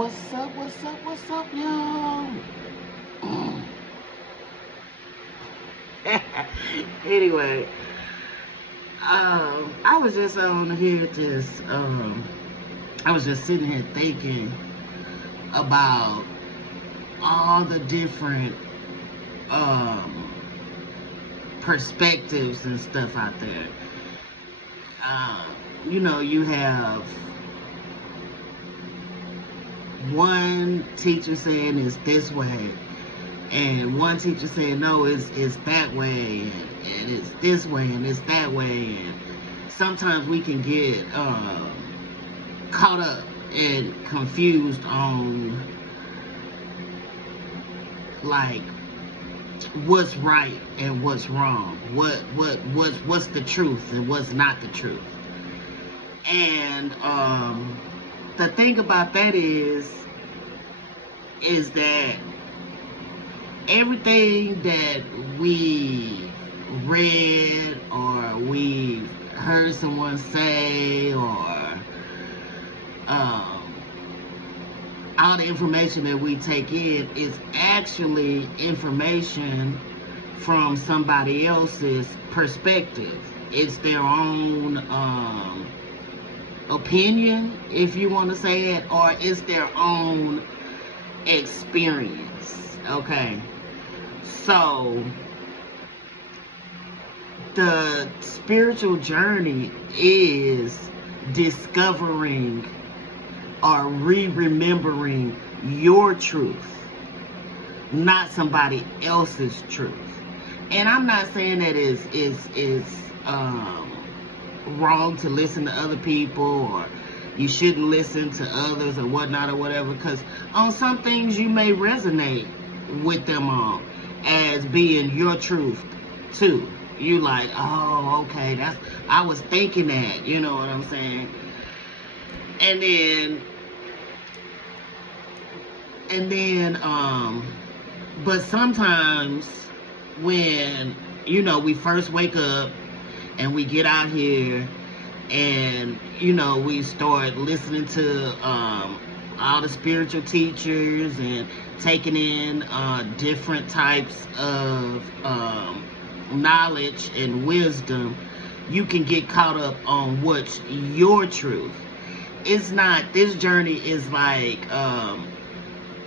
What's up, y'all? Anyway, I was just on here I was just sitting here thinking about all the different perspectives and stuff out there. You have one teacher saying it's this way, and one teacher saying no, it's that way, and it's this way, and it's that way, and sometimes we can get caught up and confused on like what's right and what's wrong, what's the truth and what's not the truth. And the thing about that is that everything that we read or we heard someone say, or all the information that we take in is actually information from somebody else's perspective. It's their own opinion, if you want to say it, or it's their own experience. Okay, so the spiritual journey is discovering or remembering your truth, not somebody else's truth. And I'm not saying that is wrong to listen to other people, or you shouldn't listen to others or whatnot or whatever, because on some things you may resonate with them on as being your truth too. You like, oh, okay, I was thinking that, you know what I'm saying? And then but sometimes when we first wake up and we get out here and we start listening to all the spiritual teachers and taking in different types of knowledge and wisdom, you can get caught up on what's your truth. It's not, this journey is like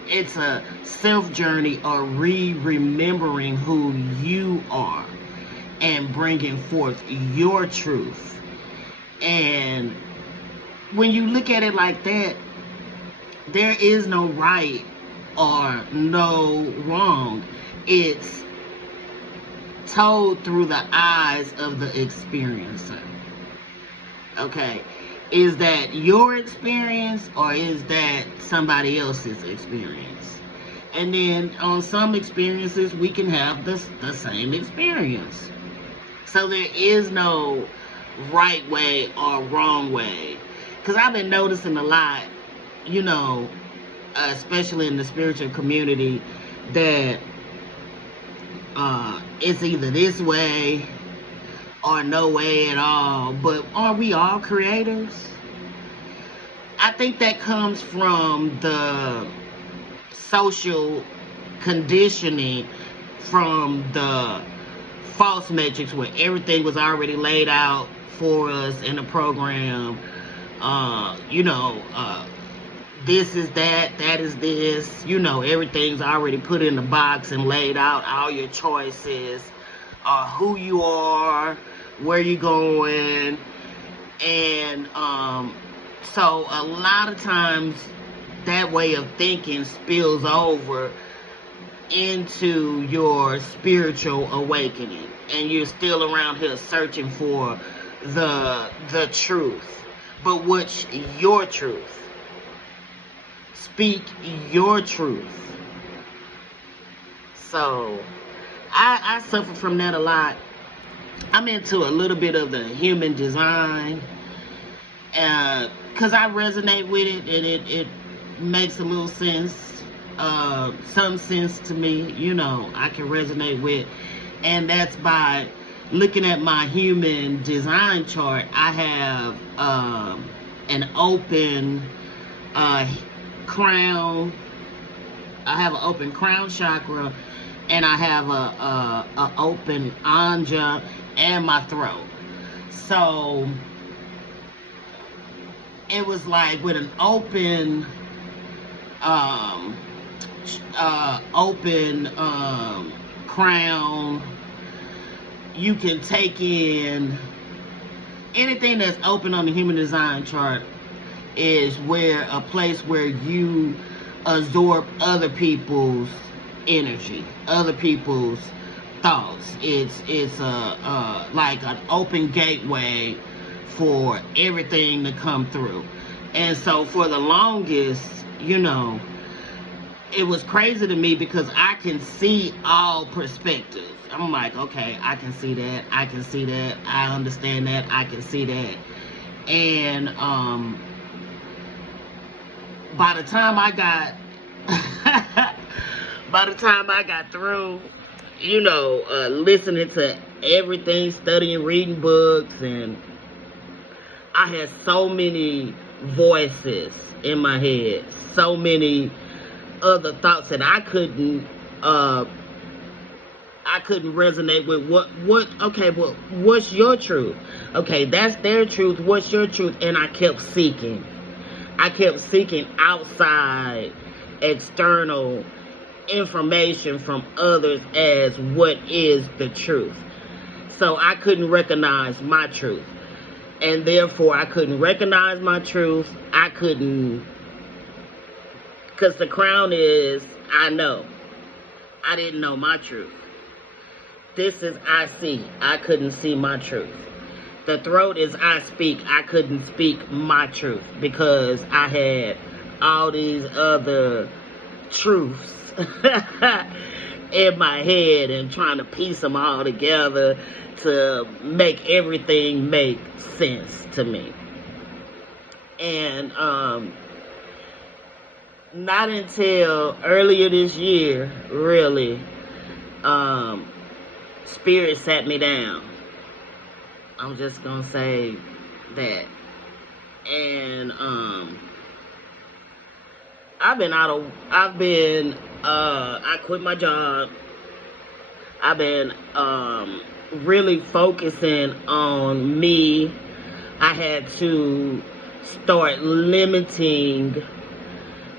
it's a self journey, or remembering who you are and bringing forth your truth. And when you look at it like that, there is no right or no wrong. It's told through the eyes of the experiencer. Okay, is that your experience, or is that somebody else's experience? And then on some experiences we can have the same experience. So there is no right way or wrong way. Because I've been noticing a lot, especially in the spiritual community, that it's either this way or no way at all. But are we all creators? I think that comes from the social conditioning from the false matrix, where everything was already laid out for us in the program. This is that is this. Everything's already put in the box and laid out. All your choices, who you are, where you going. And so a lot of times that way of thinking spills over into your spiritual awakening, and you're still around here searching for the truth. But what's your truth? Speak your truth. So I suffer from that a lot. I'm into a little bit of the human design, because I resonate with it, and it makes a little sense, some sense to me, I can resonate with. And that's by looking at my human design chart. I have an open crown. I have an open crown chakra, and I have a open anja and my throat. So it was like with an open crown, you can take in anything that's open on the human design chart. Is where a place where you absorb other people's energy, other people's thoughts. It's like an open gateway for everything to come through. And so for the longest, you know, it was crazy to me because I can see all perspectives. I'm like, okay, I can see that, I can see that, I understand that, I can see that. And by the time I got through, you know, listening to everything, studying, reading books, and I had so many voices in my head, so many other thoughts that I couldn't resonate with. Okay, well, what's your truth? Okay, that's their truth. What's your truth? And I kept seeking outside external information from others as what is the truth. So I couldn't recognize my truth. And therefore I couldn't recognize my truth. I couldn't, because the crown is, I know. I didn't know my truth. This is I see. I couldn't see my truth. The throat is I speak. I couldn't speak my truth because I had all these other truths in my head and trying to piece them all together to make everything make sense to me. And not until earlier this year, really, Spirit sat me down. I'm just gonna say that. And I quit my job. I've been really focusing on me. I had to start limiting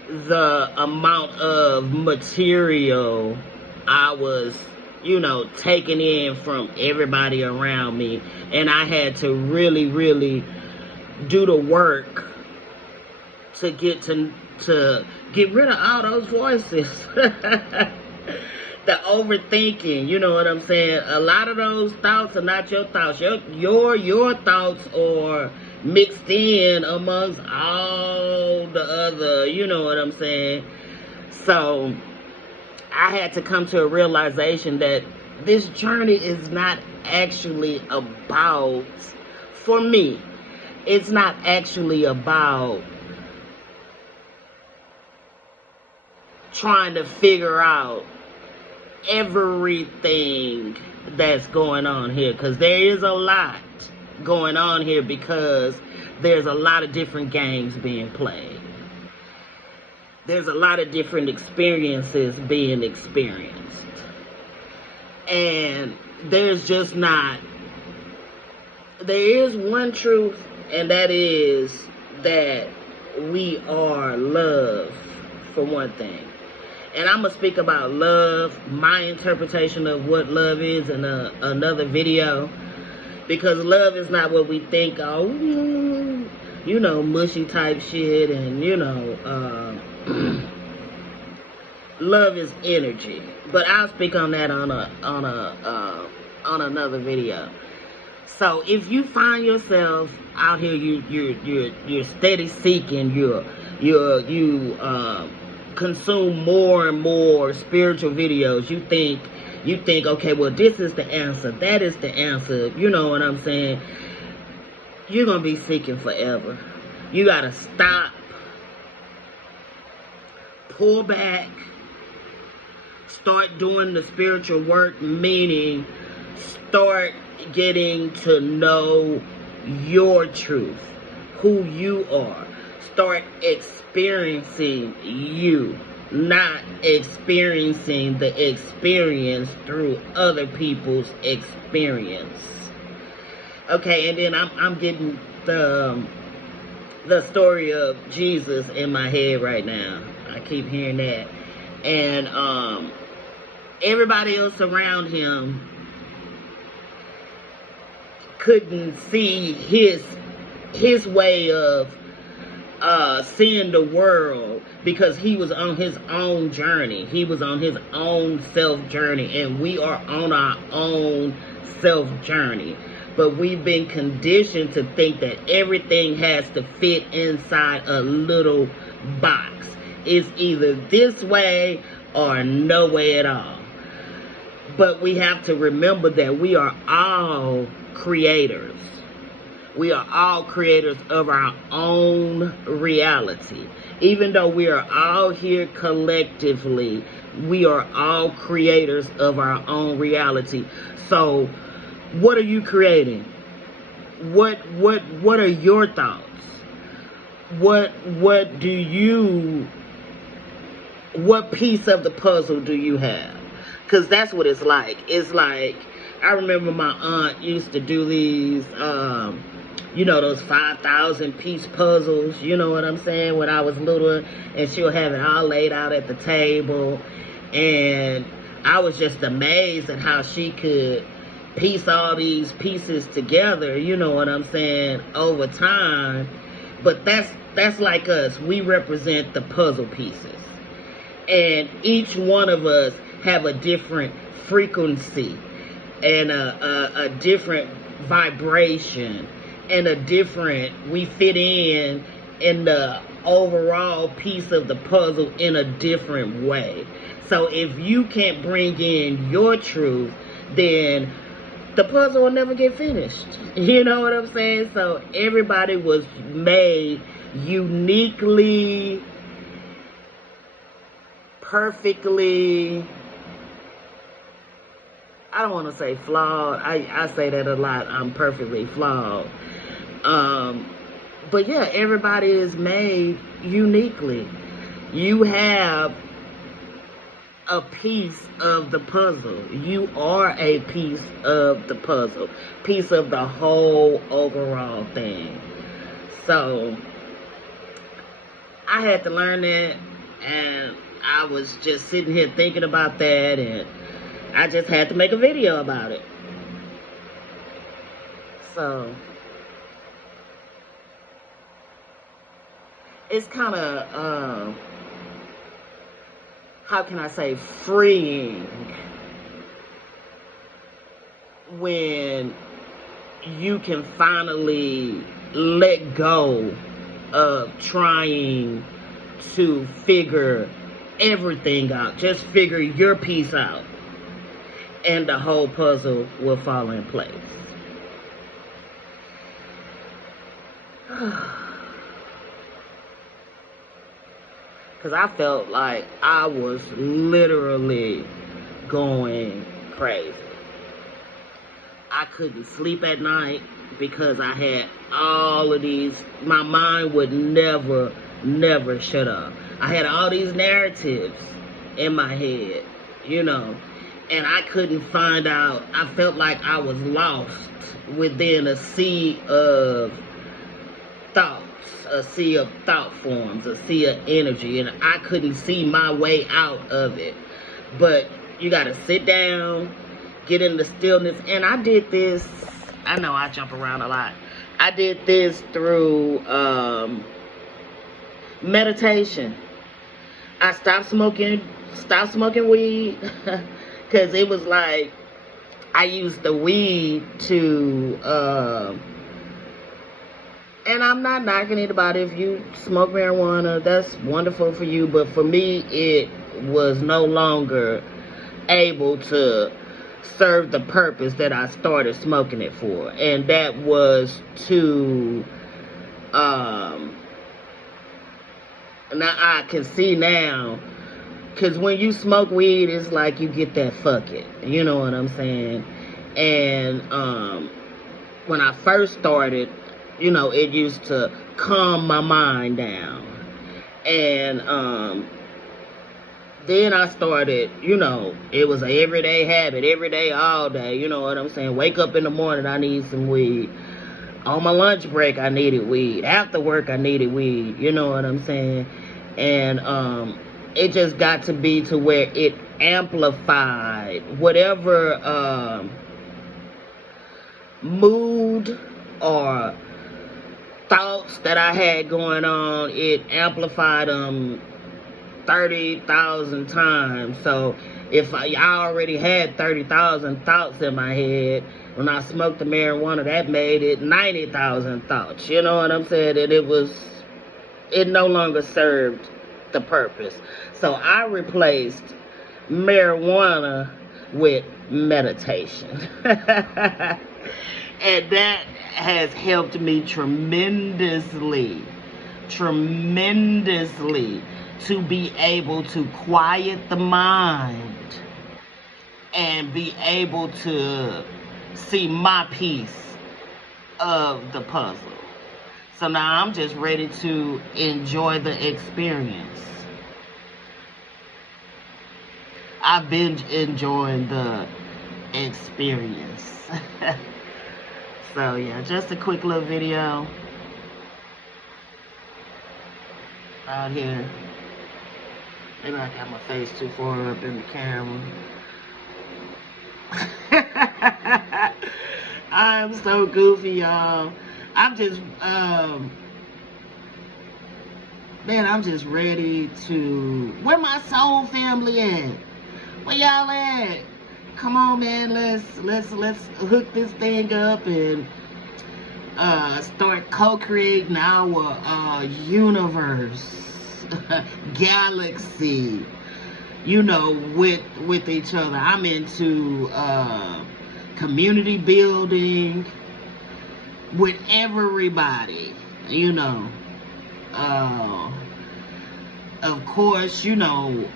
the amount of material I was, you know, taking in from everybody around me. And I had to really, really do the work to get rid of all those voices. The overthinking, you know what I'm saying? A lot of those thoughts are not your thoughts. Your thoughts are mixed in amongst all the other, you know what I'm saying? So I had to come to a realization that this journey is not actually about, for me, it's not actually about trying to figure out everything that's going on here, because there is a lot going on here, because there's a lot of different games being played. There's a lot of different experiences being experienced. And there's just not, there is one truth, and that is that we are love, for one thing. And I'm going to speak about love, my interpretation of what love is in another video. Because love is not what we think, oh, you know, mushy type shit, and, you know, love is energy. But I'll speak on that on another video. So if you find yourself out here, you're steady seeking, you consume more and more spiritual videos. You think, okay, well, this is the answer, that is the answer. You know what I'm saying? You're gonna be seeking forever. You gotta stop, pull back, start doing the spiritual work, meaning start getting to know your truth, who you are. Start experiencing you, not experiencing the experience through other people's experience. Okay, and then I'm getting the story of Jesus in my head right now. I keep hearing that. And everybody else around him couldn't see his way of seeing the world, because he was on his own journey. He was on his own self journey, and we are on our own self journey. But we've been conditioned to think that everything has to fit inside a little box. It's either this way or no way at all. But we have to remember that we are all creators. We are all creators of our own reality. Even though we are all here collectively, we are all creators of our own reality. So, what are you creating? What are your thoughts? What piece of the puzzle do you have? Because that's what it's like. It's like, I remember my aunt used to do these, those 5,000 piece puzzles, you know what I'm saying, when I was little, and she'll have it all laid out at the table, and I was just amazed at how she could piece all these pieces together, you know what I'm saying, over time. But that's like us. We represent the puzzle pieces, and each one of us have a different frequency and a different vibration and we fit in the overall piece of the puzzle in a different way. So if you can't bring in your truth, then the puzzle will never get finished. You know what I'm saying? So everybody was made uniquely, perfectly, I don't want to say flawed. I say that a lot. I'm perfectly flawed. But yeah, everybody is made uniquely. You have a piece of the puzzle. You are a piece of the puzzle. Piece of the whole overall thing. So, I had to learn that, and I was just sitting here thinking about that, and I just had to make a video about it. So, it's kind of, how can I say, freeing when you can finally let go of trying to figure everything out. Just figure your piece out, and the whole puzzle will fall in place. Because I felt like I was literally going crazy. I couldn't sleep at night because I had all of these, my mind would never shut up. I had all these narratives in my head, and I couldn't find out. I felt like I was lost within a sea of thoughts, a sea of thought forms, a sea of energy, and I couldn't see my way out of it. But you gotta sit down, get in the stillness, and I did this, I know I jump around a lot. I did this through meditation. I stopped smoking weed, because it was like, I used the weed to, and I'm not knocking anybody. If you smoke marijuana, that's wonderful for you. But for me, it was no longer able to serve the purpose that I started smoking it for. And that was to, now I can see now, because when you smoke weed, it's like you get that fuck it. You know what I'm saying? And when I first started, You know, it used to calm my mind down. And then I started, you know, it was an everyday habit, every day, all day. You know what I'm saying? Wake up in the morning, I need some weed. On my lunch break, I needed weed. After work, I needed weed. You know what I'm saying? And it just got to be to where it amplified whatever mood or thoughts that I had going on. It amplified them 30,000 times. So if I already had 30,000 thoughts in my head, when I smoked the marijuana, that made it 90,000 thoughts. You know what I'm saying? And it no longer served the purpose. So I replaced marijuana with meditation. And that has helped me tremendously to be able to quiet the mind and be able to see my piece of the puzzle. So now I'm just ready to enjoy the experience. I've been enjoying the experience. So yeah, just a quick little video out here. Maybe I got my face too far up in the camera. I'm so goofy, y'all. I'm just, man, I'm just ready to, where my soul family at? Where y'all at? Come on, man, let's hook this thing up and start co-creating our universe, galaxy, you know, with each other. I'm into community building with everybody, you know. Of course, you know,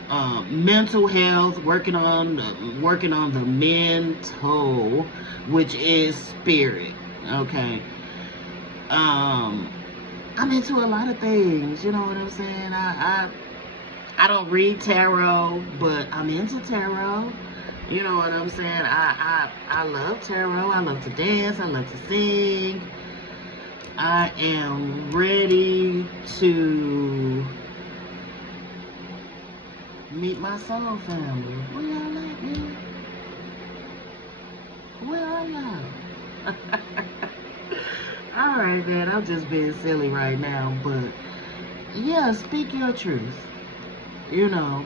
mental health, working on the mental, which is spirit. Okay. I'm into a lot of things, you know what I'm saying? I don't read tarot, but I'm into tarot. You know what I'm saying? I love tarot. I love to dance. I love to sing. I am ready to meet my soul family. Where y'all at, man? Where are y'all? Alright, man, I'm just being silly right now, but yeah, speak your truth. You know,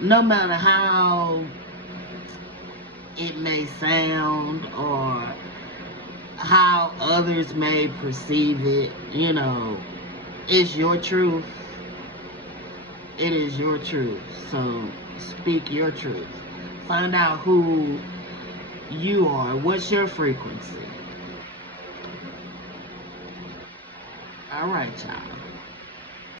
no matter how it may sound or how others may perceive it, you know, it's your truth. It is your truth. So speak your truth. Find out who you are. What's your frequency? All right, y'all.